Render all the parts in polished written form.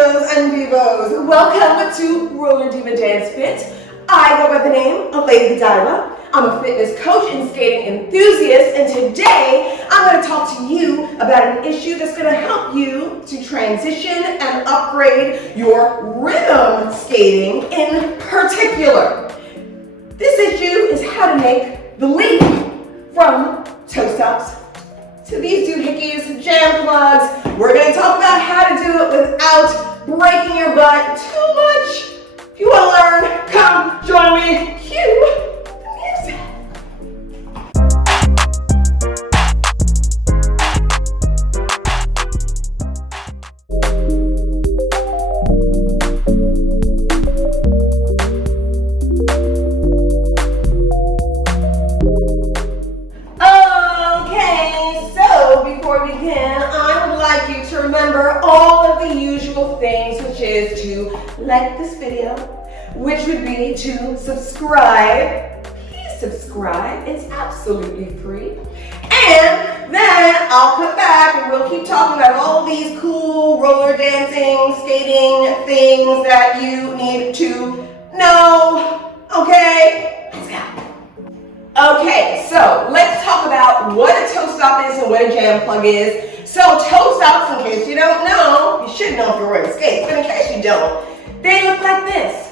divas and divos. Welcome to Roller Diva Dance Fit. I go by the name of Lady Godiva. I'm a fitness coach and skating enthusiast, and today I'm going to talk to you about an issue that's going to help you to transition and upgrade your rhythm skating in particular. This issue is how to make the leap from toe stops to these doohickeys, jam plugs. We're going to talk about how to do it without breaking your butt too much. If you want to learn, come join me. Cue the music. Okay, so before we begin, I would like you to remember all of the usual things, which is to like this video, which would be to subscribe. Please subscribe, it's absolutely free. And then I'll come back and we'll keep talking about all these cool roller dancing, skating things that you need to know. Okay, let's go. Okay, so let's talk about what a toe stop is and what a jam plug is. So toe stops, in case you don't know, you should know if you're wearing skates, but in case you don't, they look like this.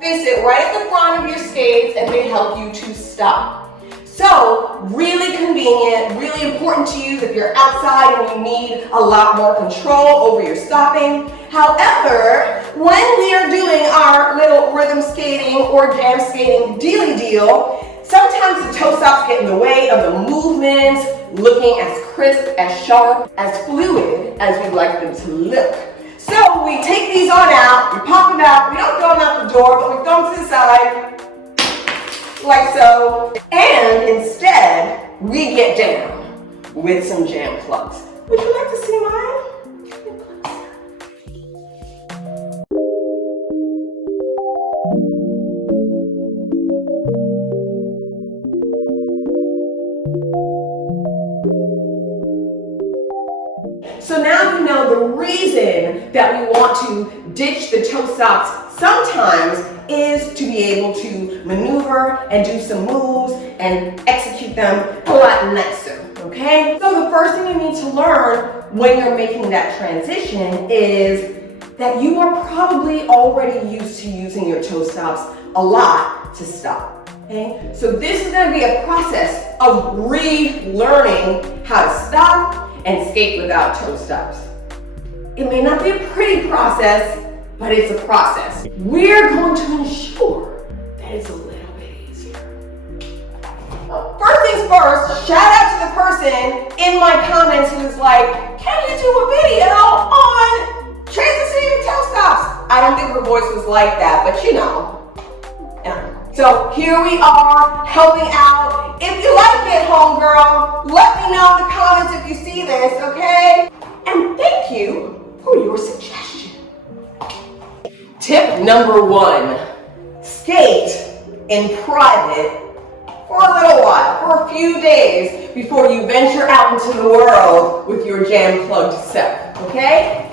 They sit right at the front of your skates and they help you to stop. So really convenient, really important to use if you're outside and you need a lot more control over your stopping. However, when we are doing our little rhythm skating or jam skating dealy deal, sometimes the toe stops get in the way of the movements, looking as crisp, as sharp, as fluid as we'd like them to look. So we take these on out, we pop them out, we don't throw them out the door, but we throw them to the side, like so. And instead, we get down with some jam plugs. Would you like to see mine? So now you know the reason that we want to ditch the toe stops sometimes is to be able to maneuver and do some moves and execute them a lot nicer, okay? So the first thing you need to learn when you're making that transition is that you are probably already used to using your toe stops a lot to stop, okay? So this is going to be a process of relearning how to stop and skate without toe stops. It may not be a pretty process, but it's a process. We're going to ensure that it's a little bit easier. First things first, shout out to the person in my comments who's like, can you do a video on transitioning toe stops? I don't think her voice was like that, but you know. Yeah. So here we are, helping out. If you like it, homegirl, let me know in the comments if you see this, okay? And thank you for your suggestion. Tip number 1, skate in private for a little while, for a few days before you venture out into the world with your jam plugged self, okay?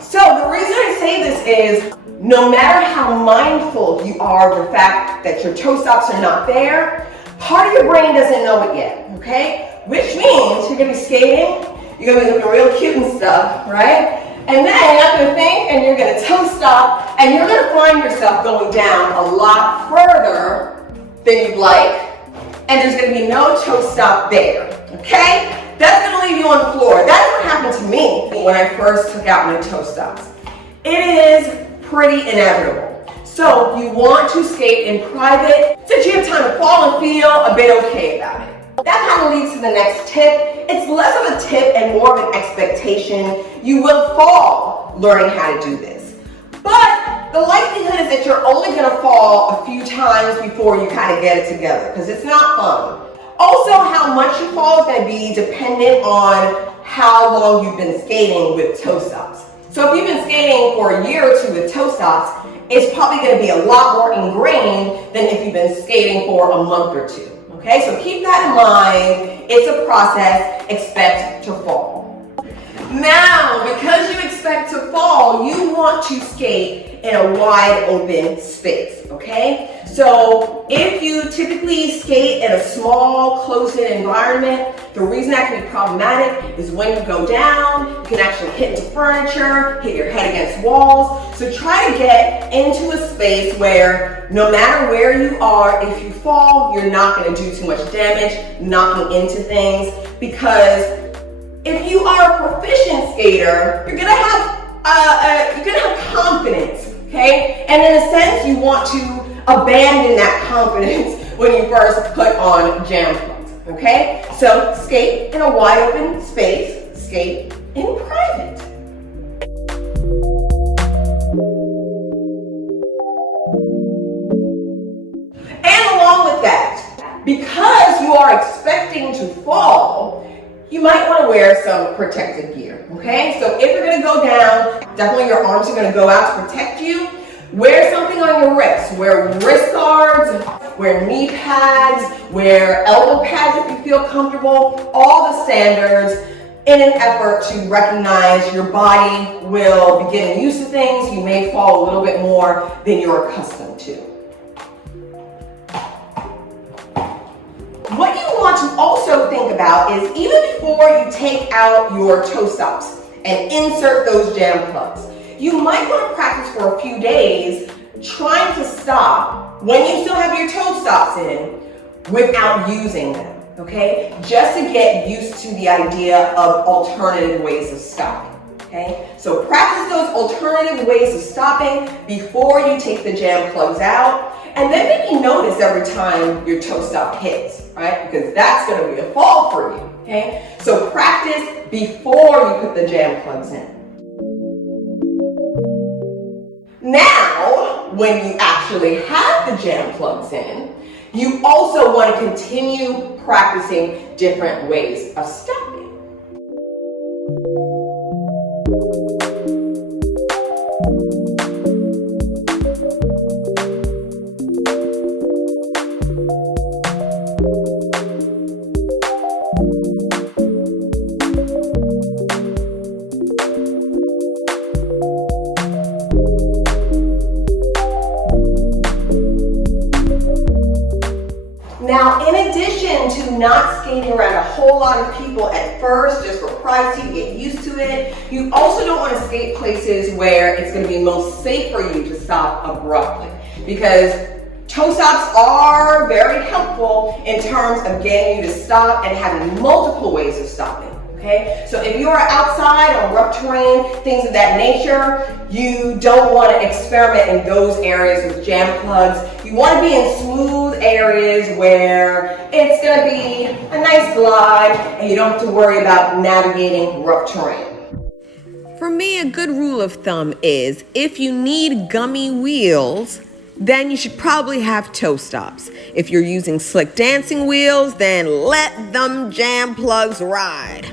So the reason I say this is, no matter how mindful you are of the fact that your toe stops are not there, part of your brain doesn't know it yet, okay? Which means you're gonna be skating, you're gonna be looking real cute and stuff, right? And then you're not gonna think, and you're gonna toe stop, and you're gonna find yourself going down a lot further than you'd like, and there's gonna be no toe stop there, okay? That's gonna leave you on the floor. That's what happened to me when I first took out my toe stops. It is pretty inevitable. So you want to skate in private since you have time to fall and feel a bit okay about it. That kind of leads to the next tip. It's less of a tip and more of an expectation. You will fall learning how to do this. But the likelihood is that you're only going to fall a few times before you kind of get it together because it's not fun. Also, how much you fall is going to be dependent on how long you've been skating with toe stops. So if you've been skating for a year or two with toe stops, it's probably going to be a lot more ingrained than if you've been skating for a month or two. Okay, so keep that in mind. It's a process. Expect to fall. Now, because you expect to fall, you want to skate in a wide open space, okay? So if you typically skate in a small, closed-in environment, the reason that can be problematic is when you go down, you can actually hit into furniture, hit your head against walls. So try to get into a space where no matter where you are, if you fall, you're not gonna do too much damage, knocking into things, because if you are a proficient skater, you're gonna have confidence, okay? And in a sense, you want to abandon that confidence when you first put on jam plugs, okay? So skate in a wide open space, skate in private. And along with that, because you are expecting to fall, you might want to wear some protective gear, okay? So if you're gonna go down, definitely your arms are gonna go out to protect you. Wear something on your wrists. Wear wrist guards, wear knee pads, wear elbow pads if you feel comfortable, all the standards in an effort to recognize your body will be getting used to things. You may fall a little bit more than you're accustomed to. What you want to also think about is even before you take out your toe stops and insert those jam plugs, you might want to practice for a few days trying to stop when you still have your toe stops in without using them, okay? Just to get used to the idea of alternative ways of stopping, okay? So practice those alternative ways of stopping before you take the jam plugs out, and then maybe notice every time your toe stop hits, right? Because that's gonna be a fall for you, okay? So practice before you put the jam plugs in. Now, when you actually have the jam plugs in, you also want to continue practicing different ways of stopping. Now, in addition to not skating around a whole lot of people at first, just for privacy, get used to it, you also don't want to skate places where it's going to be most safe for you to stop abruptly, because toe stops are very helpful in terms of getting you to stop and having multiple ways of stopping. Okay? So if you are outside on rough terrain, things of that nature, you don't want to experiment in those areas with jam plugs. You want to be in smooth areas where it's going to be a nice glide and you don't have to worry about navigating rough terrain. For me, a good rule of thumb is if you need gummy wheels, then you should probably have toe stops. If you're using slick dancing wheels, then let them jam plugs ride.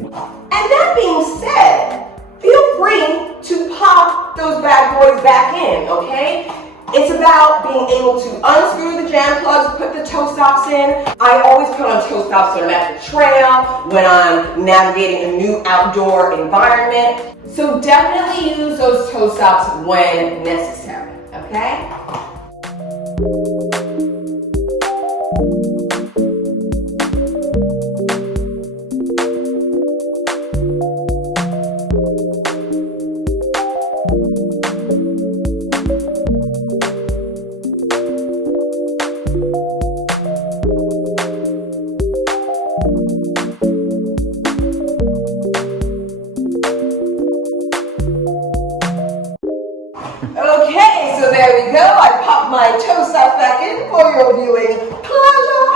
And that being said, feel free to pop those bad boys back in, okay? It's about being able to unscrew the jam plugs, put the toe stops in. I always put on toe stops when I'm at the trail, when I'm navigating a new outdoor environment. So definitely use those toe stops when necessary, okay? Okay, so there we go. I popped my toe stops back in for your viewing pleasure.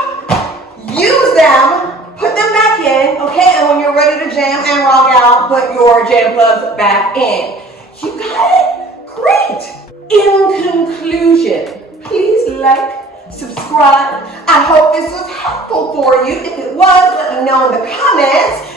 Use them, put them back in, okay? And when you're ready to jam and rock out, put your jam plugs back in. You got it? Great. In conclusion, please like, subscribe. I hope this was helpful for you. If it was, let me know in the comments.